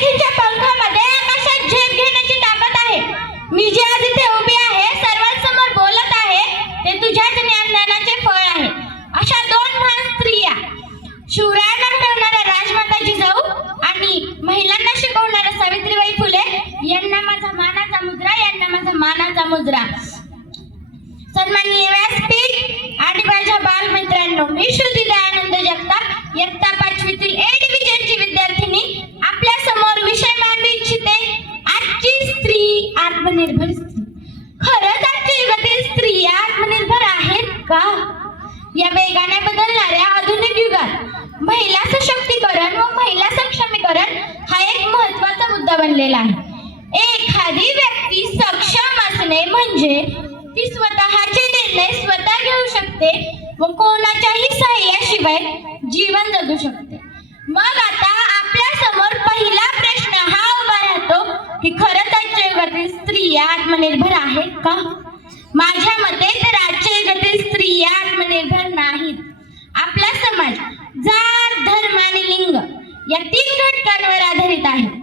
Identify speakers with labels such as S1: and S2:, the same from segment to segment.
S1: विद्यार्थींच्या पंखामध्ये आकाशात झेप घेण्याची ताकद आहे. मी जे आज इथे उभी आहे सर्वांसमोर बोलत आहे ते तुझ्याच ज्ञानाचे फळ आहे. अशा दोन महान स्त्रिया शिवरायांना ठेवणाऱ्या राजमाता जिजाऊ आणि महिलांना शिकवणाऱ्या सावित्रीबाई फुले यांना माझा मानाचा मुद्रा यांना माझा मानाचा मुद्रा. सन्माननीय व्यासपीठ आणि का? या वेगाने बदलणाऱ्या आधुनिक युगात महिला सशक्तीकरण व महिला सक्षमीकरण हा एक महत्त्वाचा मुद्दा बनलेला आहे. एखादी व्यक्ती सक्षम असणे म्हणजे ती स्वतःचे निर्णय स्वतः घेऊ शकते व कोणाच्याही सहाय्याशिवाय जीवन जगू शकते. मग आता आपल्यासमोर पहिला प्रश्न हा उभा राहतो की खरंच आजच्या युगातील स्त्रिया आत्मनिर्भर आहेत का? माझ्या मते तर आत्मनिर्भर नाहीत. आपला समाज जात धर्म आणि लिंग या तीन घटकांवर आधारित आहे.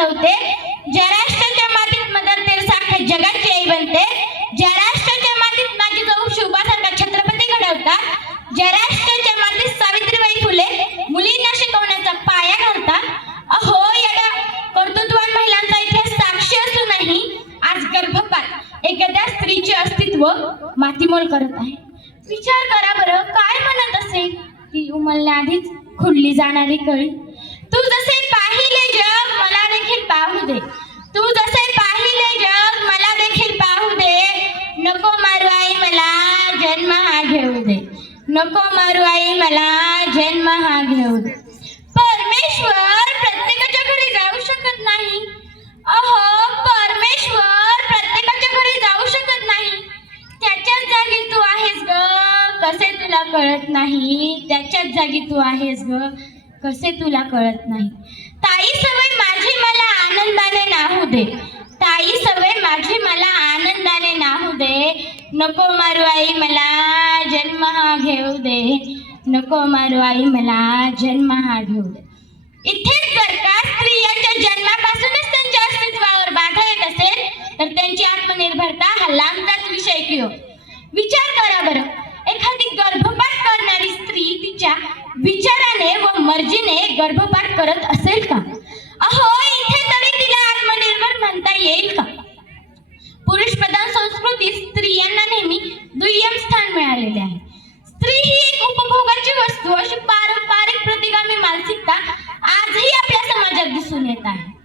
S1: हुकूमत गाजवते ज्या राष्ट्राच्या मातीत मदर तेरसारखे जगाची आई बनते ज्या राष्ट्राच्या मातीत माझी गहू शिवबासारखा छत्रपती घडवतात. ज्या राष्ट्राच्या मातीत सावित्रीबाई फुले मुलींना शिकवण्याचा पाया घालतात. अहो या कर्तृत्वान महिलांचा इतिहास साक्षी असूनही आज गर्भपात एखाद्या स्त्रीचे अस्तित्व मातीमोल करत आहे. विचार करा बरं काय म्हणत असेल? ती उमलण्याआधीच खुडली जाणारी कळी. तू जसे जग मला देखील पाहू दे. तू जसे पाहिले जग मला देखील पाहू दे. नको मारू आई मला जन्म हा घेऊ दे. नको मारू आई मला जन्म हा घेऊ दे. परमेश्वर प्रत्येकाच्या घरी जाऊ शकत नाही. अहो परमेश्वर प्रत्येकाच्या घरी जाऊ शकत नाही. त्याच्याच जागी तू आहेस ग. कसे तुला कळत नाही? त्याच्याच जागी तू आहेस ग. कसे तुला कळत नाही? ताई सवय माझी मला आनंदाने नाहू दे. ताई सवय माझी मला आनंदाने नाहू दे. नको मारू आई मला जन्म हा घेऊ दे. नको मारू आई मला जन्म हा घेऊ दे. इथेच जर का स्त्रियांच्या जन्मापासूनच त्यांच्या अस्तित्वावर बाधा येत असेल तर त्यांची आत्मनिर्भरता हा लांबचाच विषय घेऊ हो. विचार करा बरं. एखादी गर्भपात करणारी स्त्री तिच्या विचाराने व मर्जीने गर्भपात करत असेल का? अहो इथे तरी तिला आत्मनिर्भर म्हणता येईल का? पुरुष प्रधान संस्कृतीत स्त्रियांना नेहमी दुय्यम स्थान मिळालेले आहे. स्त्री ही एक उपभोगाची वस्तू अशी पारंपरिक प्रतिगामी मानसिकता आजही आपल्या समाजात दिसून येत आहे.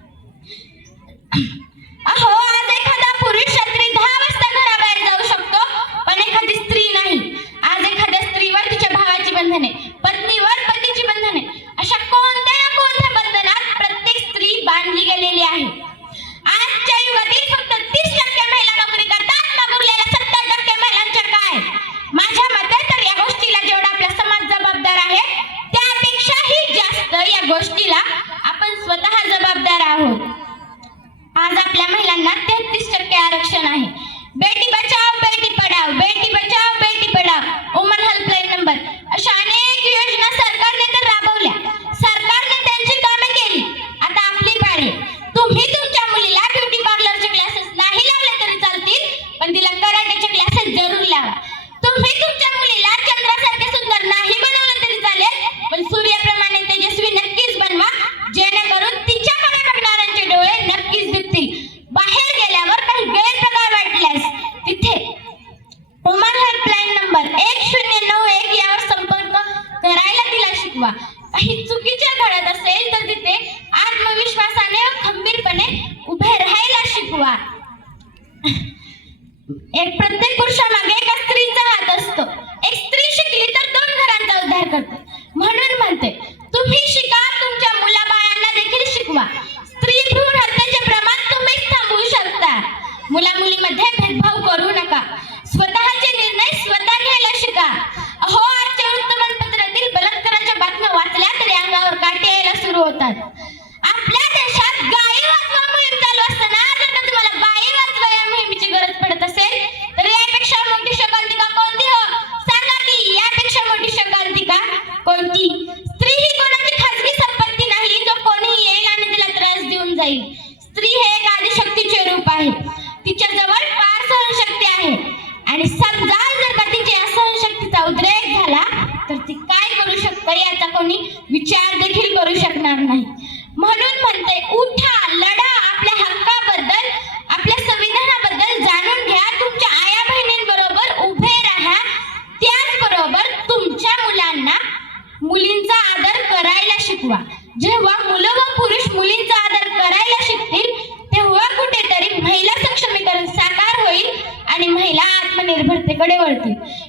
S1: तुम्ही तुमच्या मुलीला ब्युटी पार्लरचे क्लासेस नाही लावले तरी चालतील पण तिला कराटेचे क्लासेस जरूर लावा. तुम्ही तुमच्या मुलीला चंद्रासारखे सुंदर नाही बनवलं तरी चालेल पण सूर्याप्रमाणे तेजस्वी नक्कीच बनवा जेणेकरून तिच्याकडे बघणाऱ्यांचे डोळे नक्कीच दिसतील बाहेर गेल्यावर काही गैरप्रकार वाटल्यास तिथे उमर हेल्पलाईन नंबर एक शून्य नऊ एक यावर संपर्क करायला तिला शिकवा. काही चुकीच्या घडत असेल तर तिथे आत्मविश्वासाने व खंबीरपणे उभे राहायला शिकवा एक प्रत्येक पुरुषामागे एका स्त्रीचा हात असतो. एक स्त्री शिकली तर दोन घरांचा उद्धार करते. म्हणून म्हणते तुम्ही शिका तुमच्या मुलाबाळांना देखील शिकवा. स्त्री भ्रूण हत्येचे प्रमाण तुम्हीच थांबवू शकता. मुला मुलीमध्ये भेदभाव करू नका. आत्मनिर्भरतेकडे